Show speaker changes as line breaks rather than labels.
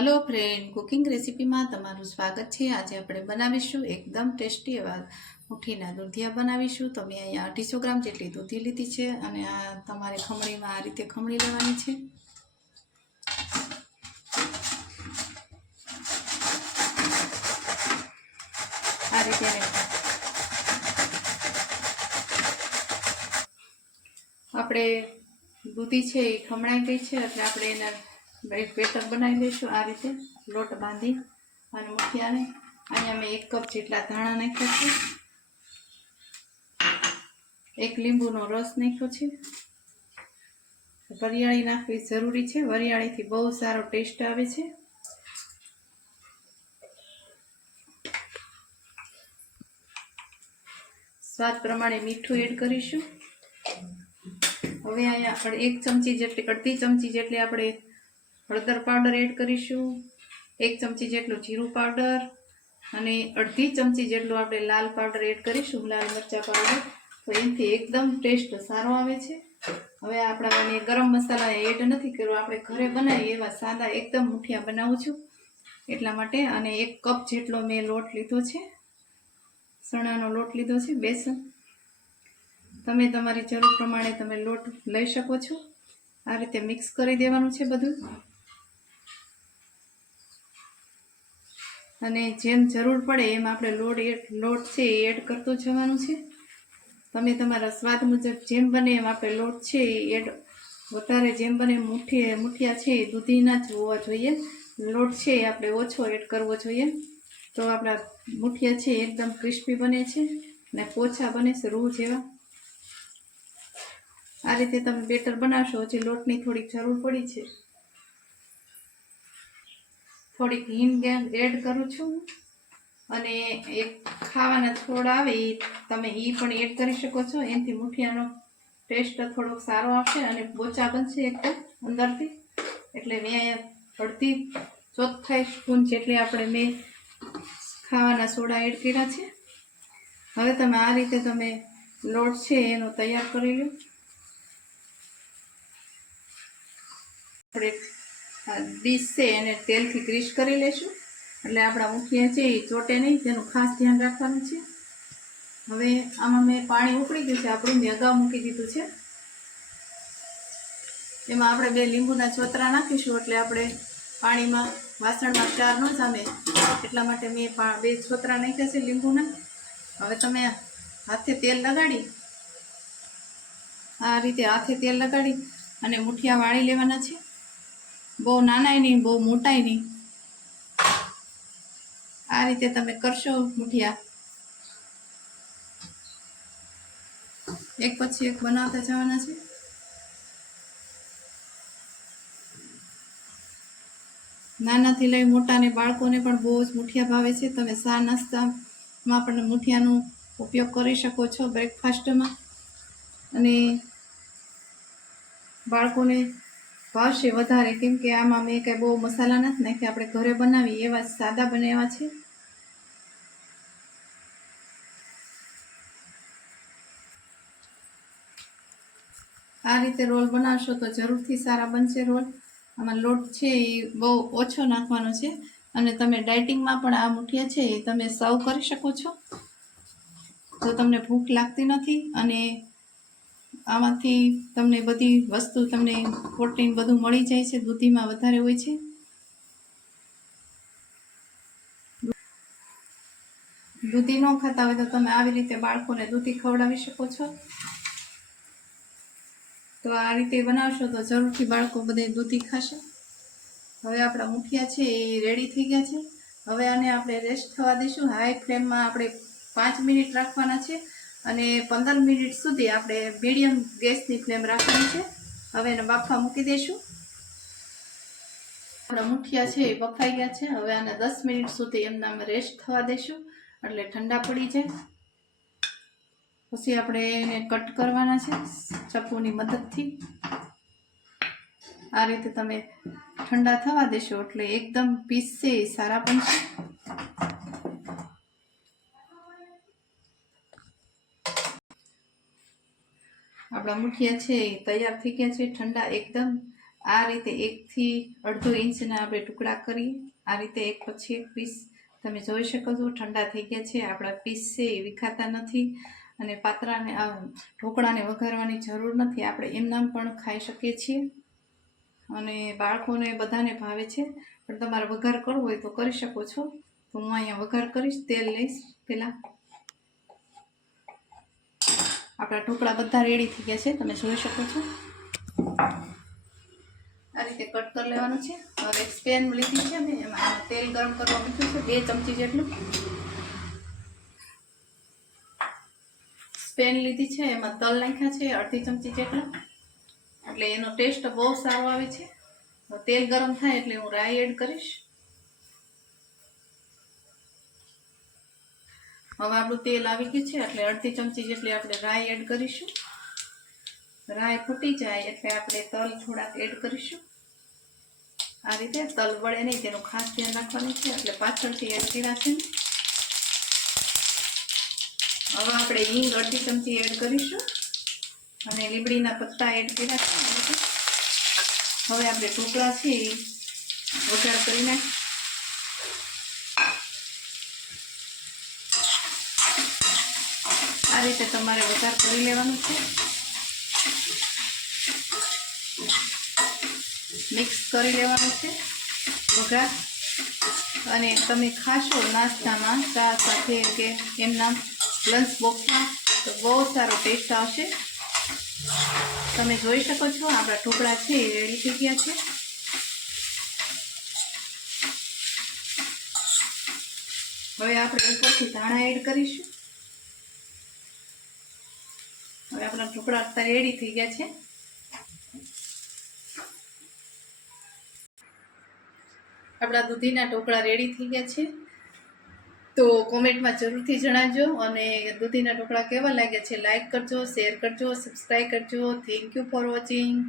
Hello friend, cooking રેસીપીમાં તમારું સ્વાગત છે. આજે આપણે બનાવીશું એકદમ ટેસ્ટી એવા મુઠ્ઠીના દૂધિયા બનાવીશું. તો મેં અહીંયા અઢીસો ગ્રામ જેટલી દૂધી લીધી છે અને આ તમારે ખમણીમાં આ રીતે ખમણી લેવાની છે. આ રીતે આપણે દૂધી છે એ ખમણાઈ ગઈ છે. એટલે આપણે એના એક બેટર બનાવી લઈશું આ રીતે, લોટ બાંધી અને મુઠિયાને અહીંયા મેં એક કપ જેટલા ધાણા નાખ્યા છે. એક લીંબુનો રસ નાખ્યો છે. વરિયાળી નાખવી જરૂરી છે. વરિયાળીથી બહુ સારો ટેસ્ટ આવે છે. સ્વાદ પ્રમાણે મીઠું એડ કરીશું. હવે અહીંયા આપણે એક ચમચી જેટલી, અડધી ચમચી જેટલી આપણે હળદર પાવડર એડ કરીશું. એક ચમચી જેટલું જીરું પાવડર અને અડધી ચમચી જેટલું આપણે લાલ પાવડર એડ કરીશું. લાલ મરચાં પાવડર. તો એનાથી એકદમ ટેસ્ટ સારો આવે છે. હવે આપણા ગરમ મસાલા એડ નથી કર્યો. આપણે ઘરે બનાવીએ એવા સાદા એકદમ મુઠિયા બનાવું છું. એટલા માટે અને એક કપ જેટલો મેં લોટ લીધો છે. ચણાનો લોટ લીધો છે, બેસન. તમે તમારી જરૂર પ્રમાણે તમે લોટ લઈ શકો છો. આ રીતે મિક્સ કરી દેવાનું છે બધું. અને જેમ જરૂર પડે એમ આપણે લોટ એડ લોટ છે એ એડ કરતું જવાનું છે. તમે તમારા સ્વાદ મુજબ જેમ બને એમ આપણે લોટ છે એ એડ, વધારે જેમ બને મુઠ્ઠી મુઠિયા છે એ દૂધીના જ હોવા જોઈએ. લોટ છે એ આપણે ઓછો એડ કરવો જોઈએ. તો આપણા મુઠિયા છે એકદમ ક્રિસ્પી બને છે અને પોછા બને છે રૂ જેવા. આ રીતે તમે બેટર બનાવશો હજી લોટની થોડીક જરૂર પડી છે. થોડીક હિંગ એડ કરું છું. અને એક ખાવાના છોડ આવે એ તમે એ પણ એડ કરી શકો છો. એનાથી મુઠિયાનો ટેસ્ટ થોડોક સારો આવશે અને પોચા બનશે એકદમ અંદરથી. એટલે મેં અડધી ચોથાઈ સ્પૂન જેટલી આપણે મેં ખાવાના સોડા એડ કર્યા છે. હવે તમે આ રીતે તમે લોટ છે એનો તૈયાર કરી લો. આપણે ડીશ છે એને તેલથી ગ્રીસ કરી લઈશું એટલે આપણા મુખિયા છે એ ચોટે નહીં, તેનું ખાસ ધ્યાન રાખવાનું છે. હવે આમાં મેં પાણી ઉકળી ગયું છે, આપણું મેં અગાઉ મૂકી દીધું છે. એમાં આપણે બે લીંબુના ચોતરા નાખીશું, એટલે આપણે પાણીમાં વાસણમાં ચાર ન જામે. એટલા માટે મેં બે છોતરા નાખ્યા છે લીંબુના. હવે તમે હાથે તેલ લગાડી, આ રીતે હાથે તેલ લગાડી અને મુઠિયા વાળી લેવાના છે. બહુ નાનાય નહીં બહુ મોટાય નહીં આ રીતે તમે કરશો મુઠિયા. એક પછી એક બનાવતા જવાના છે. નાનાથી લઈ મોટાને બાળકોને પણ બહુ જ મુઠિયા ભાવે છે. તમે સા નાસ્તામાં પણ મુઠિયાનો ઉપયોગ કરી શકો છો બ્રેકફાસ્ટમાં. અને બાળકોને ભાવશે વધારે. કેમ કે આમાં મેં કંઈ બહુ મસાલા નથી નાખ્યા. આપણે ઘરે બનાવી એવા સાદા બનાવ્યા છે. આ રીતે રોલ બનાવશો તો જરૂરથી સારા બનશે રોલ. આમાં લોટ છે એ બહુ ઓછો નાખવાનો છે. અને તમે ડાયટિંગમાં પણ આ મુઠિયા છે એ તમે સર્વ કરી શકો છો. તો તમને ભૂખ લાગતી નથી અને આમાંથી તમને બધી વસ્તુ તમને પ્રોટીન બધું મળી જાય છે, દૂધીમાં વધારે હોય છે. દૂધી ન ખાતા હોય તો તમે આવી રીતે બાળકોને દૂધી ખવડાવી શકો છો. તો આ રીતે બનાવશો તો જરૂરથી બાળકો બધે દૂધી ખાશે. હવે આપણા મુઠિયા છે એ રેડી થઈ ગયા છે. હવે આને આપણે રેસ્ટ થવા દઈશું. હાઈ ફ્લેમમાં આપણે પાંચ મિનિટ રાખવાના છે. અને પંદર મિનિટ સુધી આપણે મીડિયમ ગેસની ફ્લેમ રાખવાની છે. હવે એને બાફવા મૂકી દઈશું આપણા મુઠિયા છે એ બફાઈ ગયા છે. હવે આને દસ મિનિટ સુધી એમના રેસ્ટ થવા દઈશું એટલે ઠંડા પડી જાય. પછી આપણે એને કટ કરવાના છે ચપ્પુની મદદથી. આ રીતે તમે ઠંડા થવા દેશો એટલે એકદમ પીસ છે સારા બનશે. આપણા છે, એ તૈયાર થઈ ગયા છે, ઠંડા એકદમ. આ રીતે એકથી અડધો ઇંચના આપણે ટુકડા કરી આ રીતે એક પછી એક પીસ. તમે જોઈ શકો છો, ઠંડા થઈ ગયા છે. આપણા પીસ છે, એ વિખાતા નથી. અને પાત્રાને, આ, ઢોકળાને વઘારવાની જરૂર નથી. આપણે એમનામ પણ ખાઈ શકીએ છીએ. અને બાળકોને બધાને ભાવે છે. પણ તમારે વઘાર કરવો હોય તો કરી શકો છો. તો હું અહીંયા વઘાર કરીશ, તેલ લઈશ પહેલાં. આપણા ઢોકળા બધા રેડી થઈ ગયા છે. તમે જોઈ શકો છો. આ રીતે કટ કરી લેવાનું છે. હવે સ્પેન લીધી છે ને એમાં તેલ ગરમ કરવા મૂક્યું છે. બે ચમચી જેટલું. સ્પેન લીધી છે. એમાં તલ નાખ્યા છે. અડધી ચમચી જેટલા. એટલે એનો ટેસ્ટ બહુ સારો આવે છે. તેલ ગરમ થાય એટલે હું રાઈ એડ કરીશ. હવે આપણું તેલ આવી ગયું છે, એટલે અડધી ચમચી જેટલી આપણે રાઈ એડ કરીશું. રાઈ ફૂટી જાય એટલે આપણે તલ થોડાક એડ કરીશું. આ રીતે તલ વળે નહીં, તેનું ખાસ ધ્યાન રાખવાનું છે, એટલે પાછળથી એડ કર્યા છે. હવે આપણે હિંગ અડધી ચમચી એડ કરીશું. અને લીમડીના પત્તા એડ કર્યા છે હવે આપણે ટુકડા છે વઘાર કરી નાખીએ આ રીતે તમારે વઘાર કરી લેવાનું છે. મિક્સ કરી લેવાનું છે વઘાર. અને તમે ખાશો નાસ્તામાં ચા સાથે કે એમના લંચ બોક્સમાં તો બહુ સારો ટેસ્ટ આવશે. તમે જોઈ શકો છો આપણા ઢોકળા છે એ રેડી થઈ ગયા છે. હવે આપણે ઉપરથી ધાણા એડ કરીશું હવે આપણા ઢોકળા અત્યારે રેડી થઈ ગયા છે. આપણા દૂધીના ઢોકળા રેડી થઈ ગયા છે. તો કોમેન્ટમાં જરૂરથી જણાવજો અને દૂધીના ઢોકળા કેવા લાગ્યા છે લાઈક કરજો શેર કરજો સબસ્ક્રાઈબ કરજો. Thank you for watching